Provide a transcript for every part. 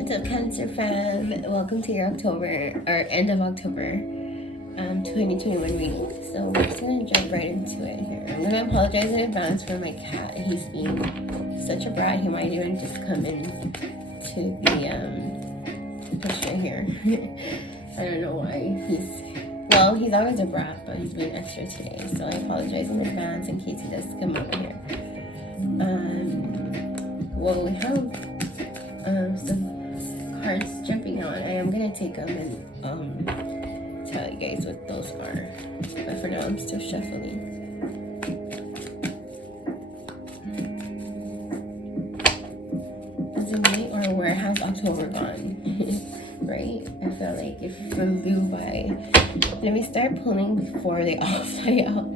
What's up, Cancer fam? Welcome to your October, or end of October 2021 reading. So we're just gonna jump right into it here. I'm gonna apologize in advance for my cat. He's being such a brat. He might even just come in to the picture here. I don't know why. He's always a brat, but he's being extra today. So I apologize in advance in case he does come over here. Well, we have some cards jumping out. I am gonna take them and tell you guys what those are, but for now I'm still shuffling. Is it me, or where has October gone? Right? I feel like it flew by. Let me start pulling before they all fly out.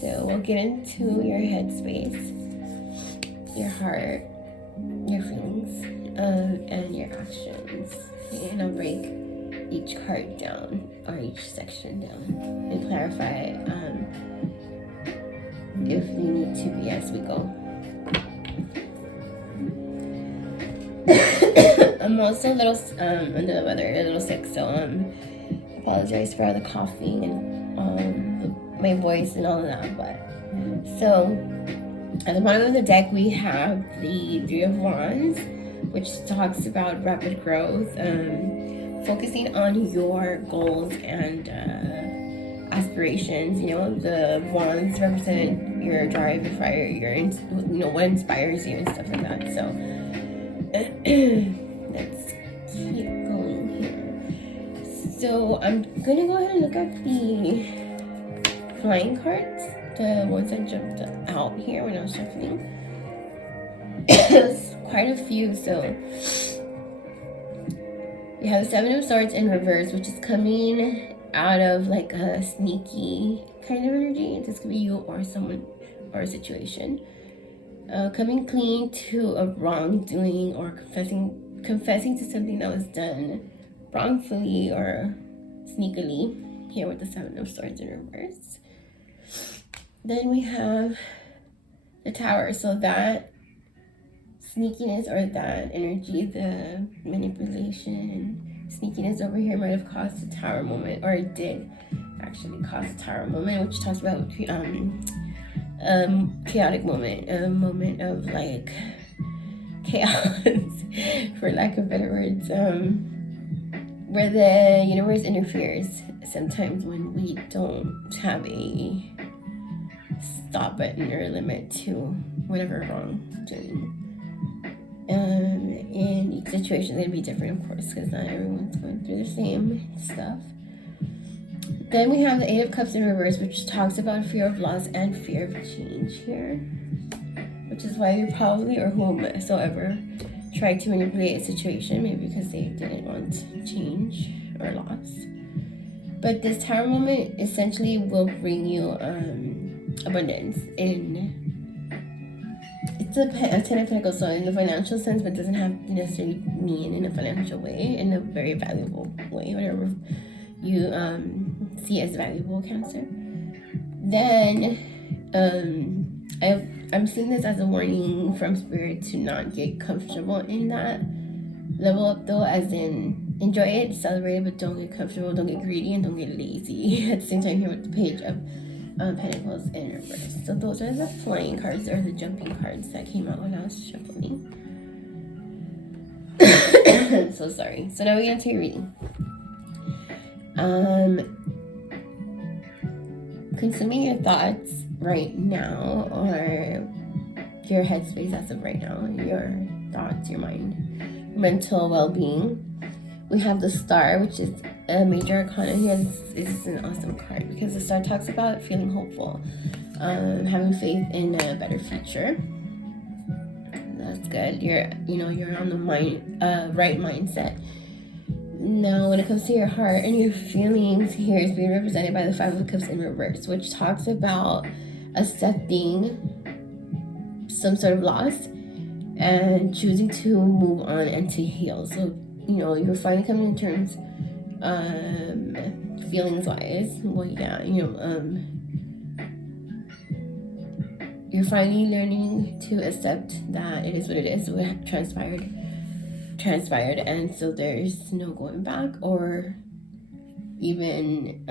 So we'll get into your headspace, your heart, your feelings, and your actions. Okay, and I'll break each card down, or each section down, and clarify if they need to be as we go. I'm also a little under the weather, a little sick, so apologize for all the coughing and my voice and all of that. But so at the bottom of the deck, we have the Three of Wands, which talks about rapid growth, focusing on your goals and aspirations. You know, the wands represent your drive, your fire, what inspires you and stuff like that. So let's keep going here. So I'm gonna go ahead and look at the flying cards, the ones that jumped out here when I was shuffling. There's quite a few. So we have the Seven of Swords in reverse, which is coming out of like a sneaky kind of energy. This could be you or someone or a situation. Coming clean to a wrongdoing, or confessing to something that was done wrongfully or sneakily, here with the Seven of Swords in reverse. Then we have the Tower. So that sneakiness, or that energy, the manipulation and sneakiness over here might have caused a Tower moment, or it did actually cause a Tower moment, which talks about chaotic moment, a moment of like chaos, for lack of better words, where the universe interferes sometimes when we don't have a stop button or limit to whatever wrongdoing. And each situation is going to be different, of course, because not everyone's going through the same stuff. Then we have the Eight of Cups in reverse, which talks about fear of loss and fear of change here, which is why you probably, or whomsoever, tried to manipulate a situation, maybe because they didn't want change or loss. But this Tower moment essentially will bring you abundance in. It's a Ten of Pentacles, so in the financial sense, but doesn't have to necessarily mean in a financial way, in a very valuable way, whatever you see as valuable, Cancer. Then I'm seeing this as a warning from Spirit to not get comfortable in that level up, though, as in enjoy it, celebrate it, but don't get comfortable, don't get greedy, and don't get lazy at the same time here with the Page of Pentacles in reverse. So those are the flying cards, or the jumping cards that came out when I was shuffling. So sorry. So now we get into your reading. Consuming your thoughts right now, or your headspace as of right now, your thoughts, your mind, mental well-being. We have the Star, which is a major arcana here. This is an awesome card because the Star talks about feeling hopeful, having faith in a better future. That's good. You're on the right mindset. Now, when it comes to your heart and your feelings, here is being represented by the Five of Cups in reverse, which talks about accepting some sort of loss and choosing to move on and to heal. So, you're finally coming to terms, feelings-wise. Well, yeah, you're finally learning to accept that it is what it is, what transpired transpired, and so there's no going back or even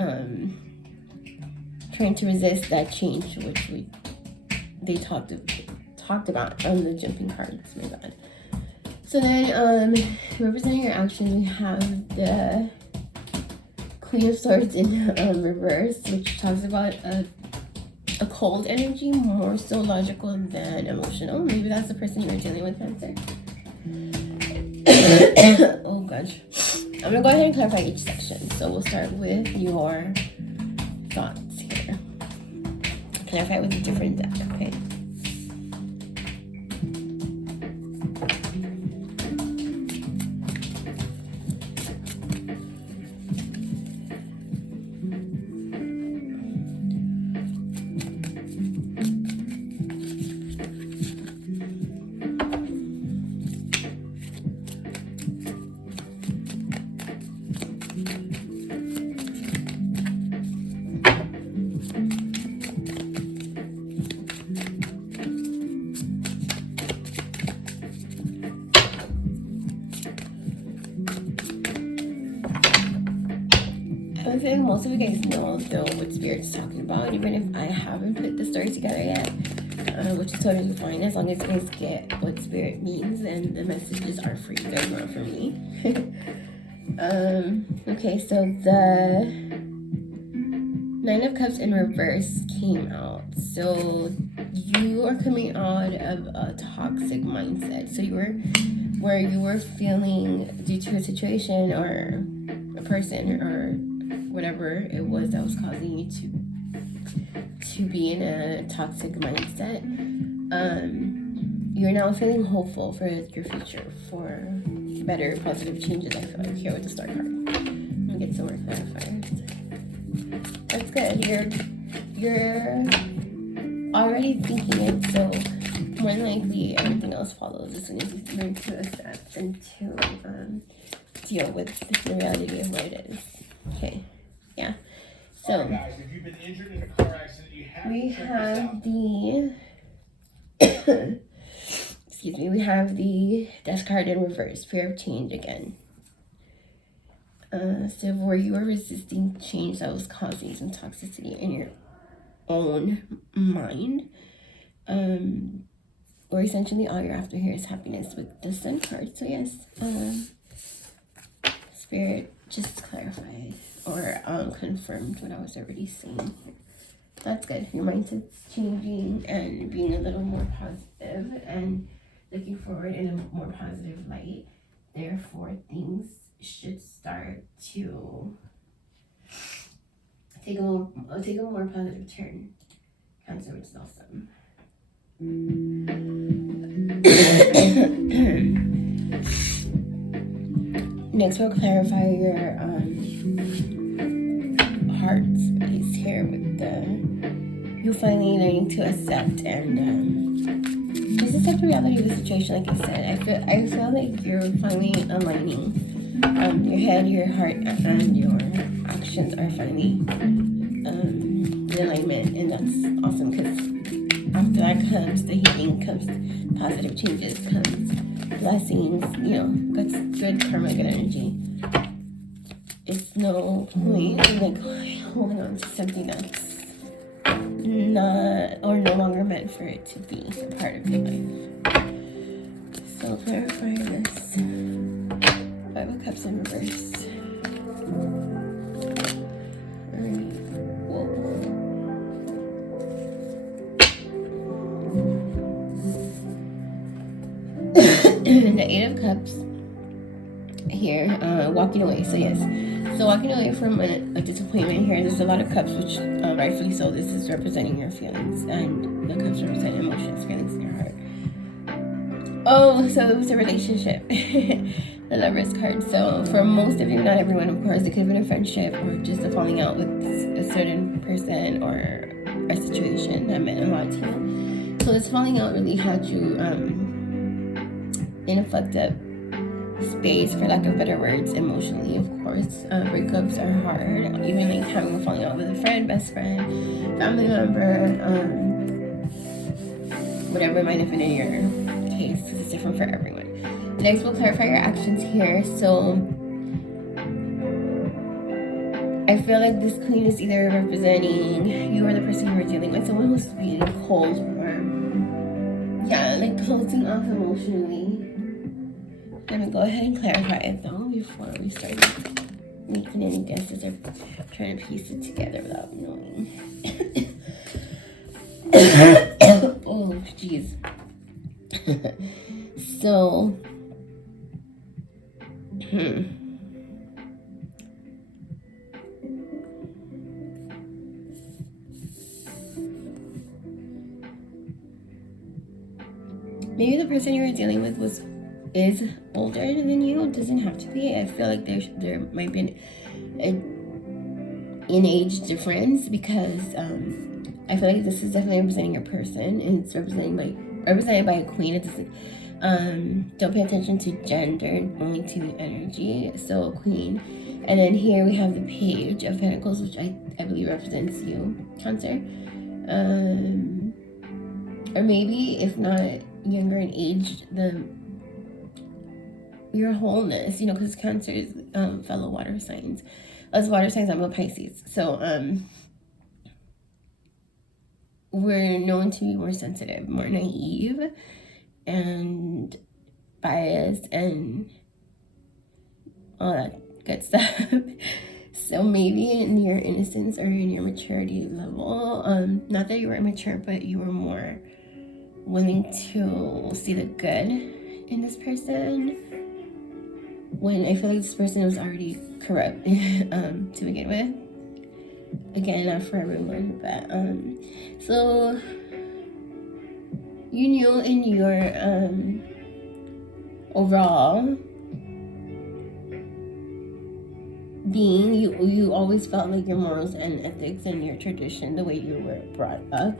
trying to resist that change, which they talked about on the jumping cards. My bad. So then, representing your actions, we have the Queen of Swords in reverse, which talks about a cold energy, more so logical than emotional. Maybe that's the person you're dealing with, Cancer. Oh gosh. I'm gonna go ahead and clarify each section. So we'll start with your thoughts here. Clarify with a different deck, okay? I think most of you guys know though what Spirit's talking about, even if I haven't put the story together yet, which is totally fine as long as you guys get what Spirit means and the messages are for you guys, not for me. Okay, so the Nine of Cups in reverse came out. So you are coming out of a toxic mindset. So you were feeling due to a situation or a person or whatever it was that was causing you to be in a toxic mindset. You're now feeling hopeful for your future, for better positive changes. I feel like here with the Star card. Let me get some more clarifiers. That's good. You're already thinking it, so more than likely everything else follows as soon as you learn to accept and to deal with the reality of what it is. Okay. Yeah. So right, guys, if you've been injured in a car accident, we have the excuse me, we have the Death card in reverse, fear of change again. So where you are resisting change that was causing some toxicity in your own mind, or essentially all you're after here is happiness with the Sun card. So yes, Spirit just clarified or confirmed what I was already saying. That's good. Your mindset's changing and being a little more positive and looking forward in a more positive light. Therefore, things should start to take a more positive turn. Cancer, which is awesome. Next, we'll clarify your heart space here with you finally learning to accept and just accept the reality of the situation. Like I said, I feel like you're finally aligning. Your head, your heart, and your actions are finally in alignment, and that's awesome because after that comes the healing, comes positive changes, comes blessings, good karma, good energy. It's no point in like holding on to something that's not or no longer meant for it to be a part of your life. So clarify this. Five of Cups in reverse. Alright. Whoa. The Eight of Cups here, walking away. So yes, so walking away from a disappointment here. There's a lot of cups, which rightfully so. This is representing your feelings, and the cups represent emotions, feelings in your heart. Oh, so it was a relationship. The Lovers card. So for most of you, not everyone, of course, it could have been a friendship or just a falling out with a certain person or a situation that meant a lot to you. So this falling out really had you in a fucked up space, for lack of better words, emotionally, of course. Breakups are hard. Even like having a falling out with a friend, best friend, family member, whatever it might have been in your case, because it's different for everyone. next we'll clarify your actions here. So I feel like this queen is either representing you or the person you were dealing with, someone who's being cold or like closing off emotionally. I'm gonna go ahead and clarify it though before we start making any guesses or trying to piece it together without knowing. Oh, jeez. So, maybe the person you were dealing with is older than you. It doesn't have to be. I feel like there might be an age difference, because I feel like this is definitely representing your person, and it's represented by a queen. It doesn't don't pay attention to gender, only to energy. So a queen. And then here we have the Page of Pentacles, which I believe represents you, Cancer. Or maybe if not younger in age, your wholeness, because Cancer is fellow water signs. As water signs, I'm a Pisces. So we're known to be more sensitive, more naive, and biased, and all that good stuff. So maybe in your innocence or in your maturity level, not that you were immature, but you were more willing to see the good in this person, when I feel like this person was already corrupt to begin with. Again, not for everyone, but so you knew in your overall being, you always felt like your morals and ethics and your tradition, the way you were brought up,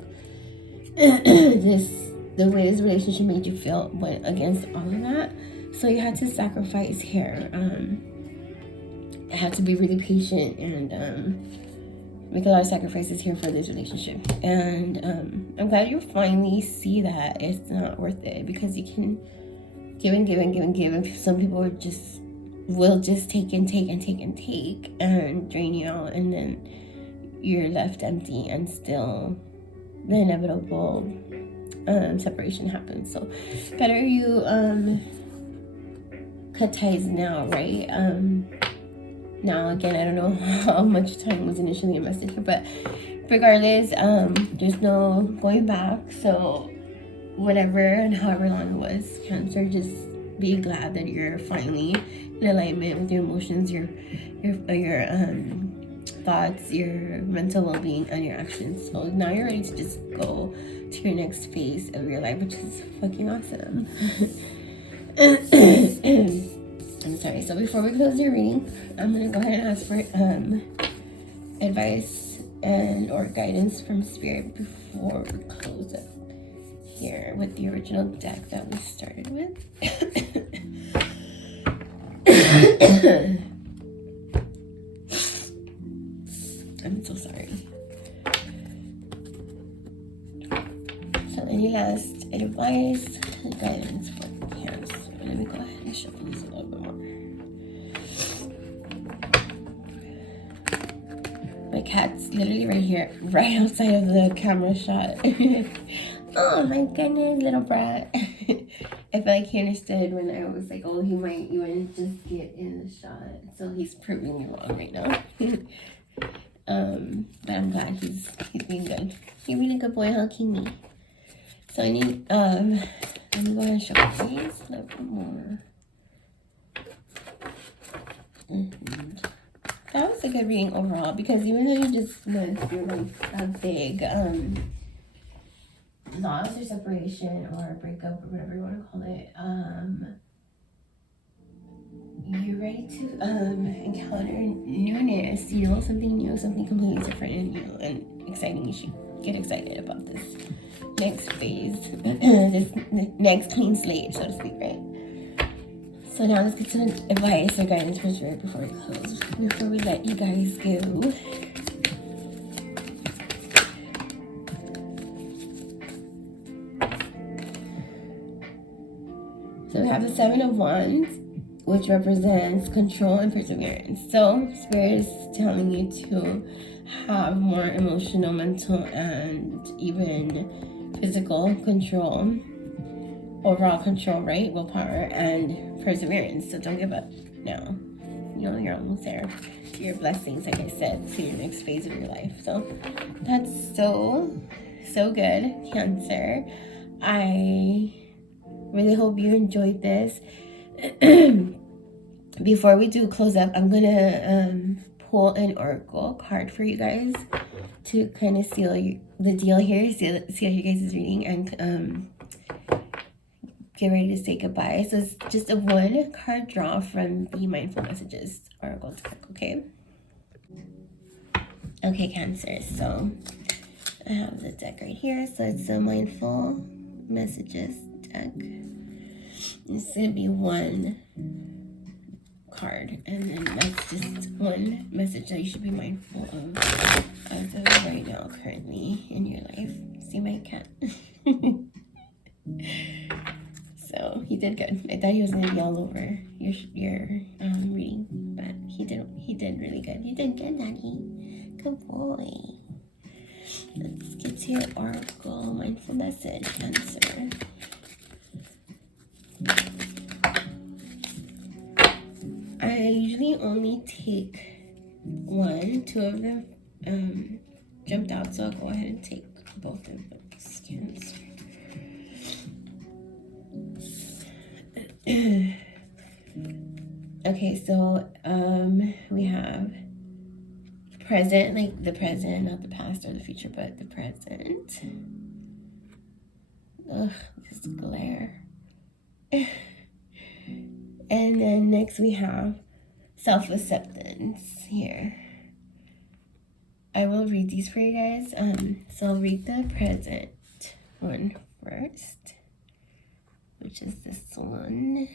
the way this relationship made you feel went against all of that. So you had to sacrifice here. I had to be really patient and make a lot of sacrifices here for this relationship. And I'm glad you finally see that it's not worth it, because you can give and give and give and give, and some people will just take and take and take and take and drain you out, and then you're left empty, and still the inevitable separation happens. So better you cut ties now, right? Now, again, I don't know how much time was initially invested here, but regardless, there's no going back. So whatever and however long it was, Cancer, just be glad that you're finally in alignment with your emotions, your thoughts, your mental well-being, and your actions. So now you're ready to just go to your next phase of your life, which is fucking awesome. I'm sorry. So before we close your reading, I'm gonna go ahead and ask for advice and or guidance from Spirit before we close up here with the original deck that we started with. I'm so sorry. So any last advice and guidance for Cancer? Let me go ahead and shuffle this a little bit more. My cat's literally right here, right outside of the camera shot. Oh my goodness, little brat. I feel like he understood when I was like, oh, he might even just get in the shot. So he's proving me wrong right now. But I'm glad he's being good. He's being a good boy, hugging me. So I need, let me go ahead and show you these a little bit more. That was a good reading overall, because even though you just went through like a big loss or separation or breakup or whatever you want to call it, you're ready to encounter newness, something new, something completely different and new and exciting. You should get excited about this next phase, this next clean slate, so to speak, right? So now let's get some advice or guidance for Spirit before we close, before we let you guys go. So we have the Seven of Wands, which represents control and perseverance. So Spirit is telling you to have more emotional, mental, and even physical control, overall control, right? Willpower and perseverance. So don't give up now. You know, you're almost there to your blessings, like I said, to your next phase of your life. So that's so good, Cancer. I really hope you enjoyed this. Before we do close up, I'm gonna pull an oracle card for you guys to kind of seal the deal here, seal you guys' reading, and get ready to say goodbye. So it's just a one card draw from the Mindful Messages oracle deck, okay? Okay, Cancer, so I have the deck right here. So it's a Mindful Messages deck. It's gonna be one card, and then that's just one message that you should be mindful of as of right now, currently in your life. See my cat? So he did good. I thought he was gonna be all over your reading, but he did really good. You did good, Daddy. Good boy. Let's get to your oracle mindful message, Cancer. I usually only take one. Two of them jumped out, so I'll go ahead and take both of them. Cancer. Okay, so we have present, like the present, not the past or the future, but the present. Ugh, this glare. And then next we have self-acceptance here. I will read these for you guys. So I'll read the present one first, which is this one.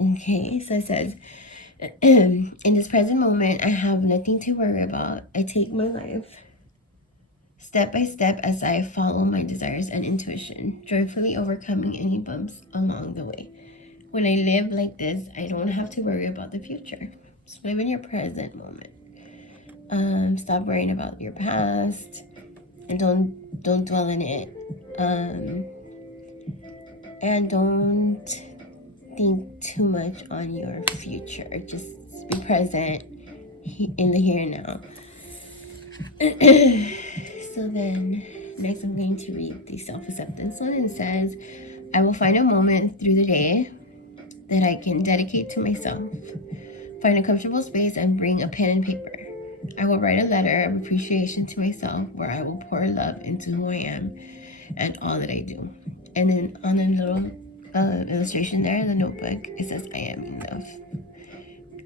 Okay, so it says, in this present moment, I have nothing to worry about. I take my life step by step as I follow my desires and intuition, joyfully overcoming any bumps along the way. When I live like this, I don't have to worry about the future. So live in your present moment. Stop worrying about your past, and don't dwell in it. And don't think too much on your future. Just be present in the here and now. So then next I'm going to read the self-acceptance one. It says, I will find a moment through the day that I can dedicate to myself. Find a comfortable space and bring a pen and paper. I will write a letter of appreciation to myself where I will pour love into who I am and all that I do. And then on a little illustration there in the notebook, it says, I am enough.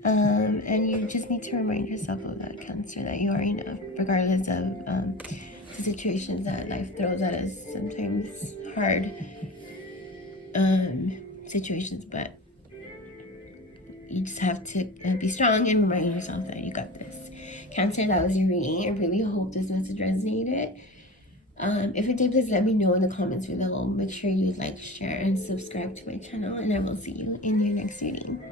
And you just need to remind yourself of that, Cancer, that you are enough, regardless of the situations that life throws at us. Sometimes hard situations, but you just have to be strong and remind yourself that you got this. Cancer, that was your reading. I really hope this message resonated. If it did, please let me know in the comments below. Make sure you like, share, and subscribe to my channel, and I will see you in your next reading.